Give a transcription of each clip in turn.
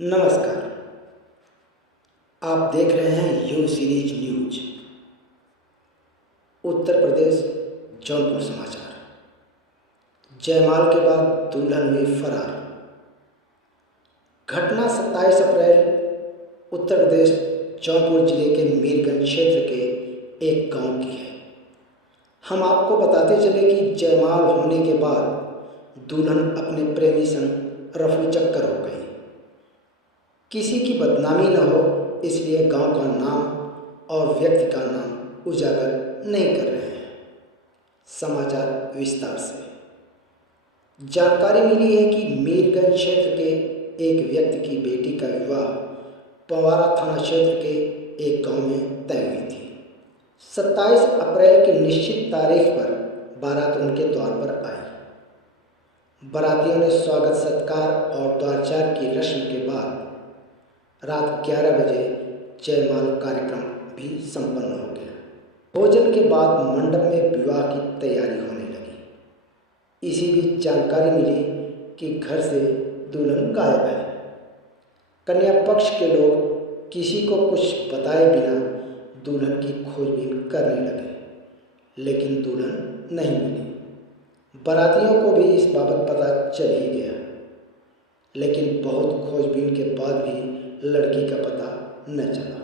नमस्कार। आप देख रहे हैं you series news. Uttar Pradesh Jaunpur समाचार। जयमाल के बाद दुल्हन हुई फरार। घटना 27 अप्रैल उत्तर प्रदेश जौनपुर जिले के मीरगंज क्षेत्र के एक गांव की है। हम आपको बताते चले कि जयमाल होने के बाद दुल्हन अपने प्रेमी संग रफू चक्कर हो गई। किसी की बदनामी न हो इसलिए गांव का नाम और व्यक्ति का नाम उजागर नहीं कर रहे हैं। समाचार विस्तार से। जानकारी मिली है कि मीरगंज क्षेत्र के एक व्यक्ति की बेटी का विवाह पवारा थाना क्षेत्र के एक गांव में तय हुई थी। 27 अप्रैल की निश्चित तारीख पर बारात उनके द्वार पर आई। बारातियों ने स्वागत सत्कार और द्वारचार की रस्म के बाद रात 11 बजे जयमाल कार्यक्रम भी संपन्न हो गया। भोजन के बाद मंडप में विवाह की तैयारी होने लगी। इसी बीच जानकारी मिली कि घर से दुल्हन गायब है। कन्या पक्ष के लोग किसी को कुछ बताए बिना दुल्हन की खोजबीन करने लगे, लेकिन दुल्हन नहीं मिली। बारातियों को भी इस बाबत पता चल ही गया, लेकिन बहुत खोजबीन के बाद भी लड़की का पता न चला।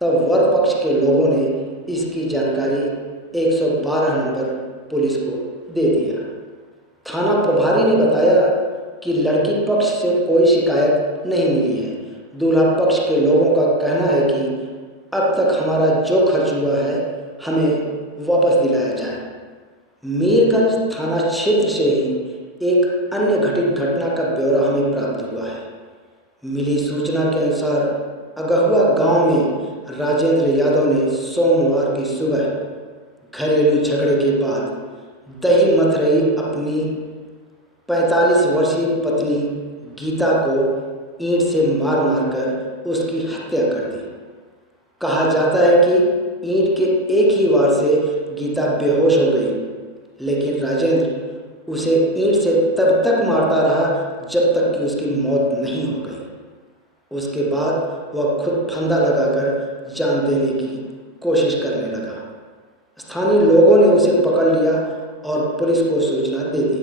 तब वर पक्ष के लोगों ने इसकी जानकारी 112 नंबर पुलिस को दे दिया। थाना प्रभारी ने बताया कि लड़की पक्ष से कोई शिकायत नहीं मिली है। दूल्हा पक्ष के लोगों का कहना है कि अब तक हमारा जो खर्च हुआ है हमें वापस दिलाया जाए। मीरगंज थाना क्षेत्र से ही एक अन्य घटित घटना का ब्यौरा हमें प्राप्त हुआ है। मिली सूचना के अनुसार अगहुआ गांव में राजेंद्र यादव ने सोमवार की सुबह घरेलू झगड़े के बाद दही मथ रही अपनी 45 वर्षीय पत्नी गीता को ईंट से मार मारकर उसकी हत्या कर दी। कहा जाता है कि ईंट के एक ही वार से गीता बेहोश हो गई, लेकिन राजेंद्र उसे ईंट से तब तक मारता रहा जब तक कि उसकी मौत नहीं हो गई। उसके बाद वह खुद फंदा लगाकर जान देने की कोशिश करने लगा। स्थानीय लोगों ने उसे पकड़ लिया और पुलिस को सूचना दे दी।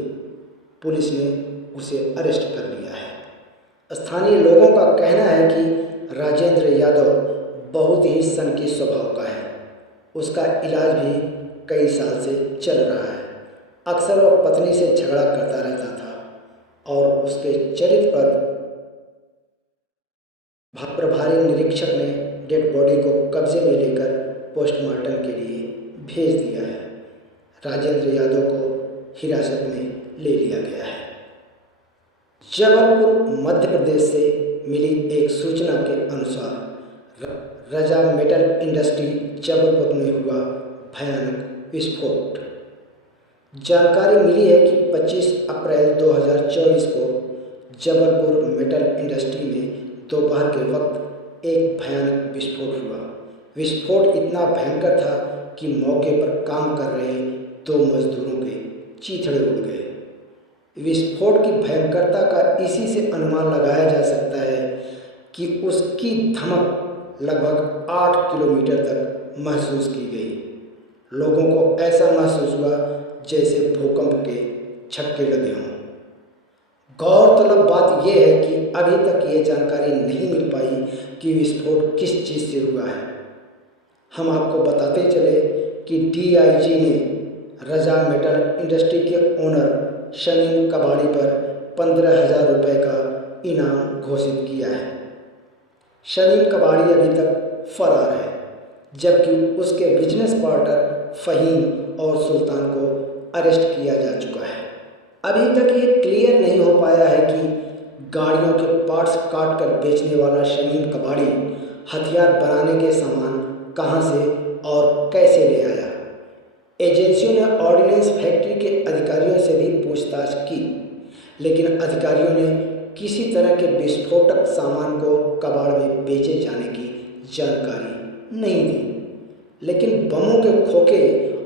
पुलिस ने उसे अरेस्ट कर लिया है। स्थानीय लोगों का कहना है कि राजेंद्र यादव बहुत ही सनकी स्वभाव का है। उसका इलाज भी कई साल से चल रहा है। अक्सर वह पत्नी से झगड़ा करता रहता था और उसके चरित्र पर प्रभारी निरीक्षक ने डेड बॉडी को कब्जे में लेकर पोस्टमार्टम के लिए भेज दिया है। राजेंद्र यादव को हिरासत में ले लिया गया है। जबलपुर मध्य प्रदेश से मिली एक सूचना के अनुसार रजा मेटल इंडस्ट्री जबलपुर में हुआ भयानक विस्फोट। जानकारी मिली है कि 25 अप्रैल 2024 को जबलपुर मेटल इंडस्ट्री में दोपहर के वक्त एक भयानक विस्फोट हुआ। विस्फोट इतना भयंकर था कि मौके पर काम कर रहे 2 मजदूरों के चीथड़े उड़ गए। विस्फोट की भयंकरता का इसी से अनुमान लगाया जा सकता है कि उसकी धमक लगभग 8 किलोमीटर तक महसूस की गई। लोगों को ऐसा महसूस हुआ जैसे भूकंप के झटके लगे हों। गौरतलब बात यह है कि अभी तक ये जानकारी नहीं मिल पाई कि विस्फोट किस चीज़ से हुआ है। हम आपको बताते चले कि DIG ने रजा मेटल इंडस्ट्री के ओनर शमीम कबाड़ी पर 15,000 रुपये का इनाम घोषित किया है। शमीम कबाड़ी अभी तक फरार है, जबकि उसके बिजनेस पार्टनर फ़हीम और सुल्तान को अरेस्ट किया जा चुका है। अभी तक ये क्लियर नहीं हो पाया है कि गाड़ियों के पार्ट्स काट कर बेचने वाला शमीम कबाड़ी हथियार बनाने के सामान कहां से और कैसे ले आया। एजेंसियों ने ऑर्डिनेंस फैक्ट्री के अधिकारियों से भी पूछताछ की, लेकिन अधिकारियों ने किसी तरह के विस्फोटक सामान को कबाड़ में बेचे जाने की जानकारी नहीं दी। लेकिन बमों के खोखे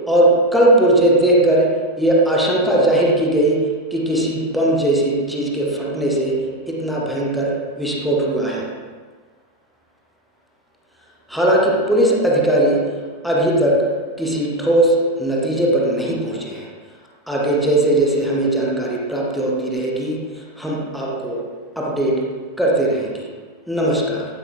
और कल पुर्जे देखकर यह आशंका जाहिर की गई कि किसी बम जैसी चीज़ के फटने से इतना भयंकर विस्फोट हुआ है। हालांकि पुलिस अधिकारी अभी तक किसी ठोस नतीजे पर नहीं पहुंचे हैं। आगे जैसे जैसे हमें जानकारी प्राप्त होती रहेगी हम आपको अपडेट करते रहेंगे। नमस्कार।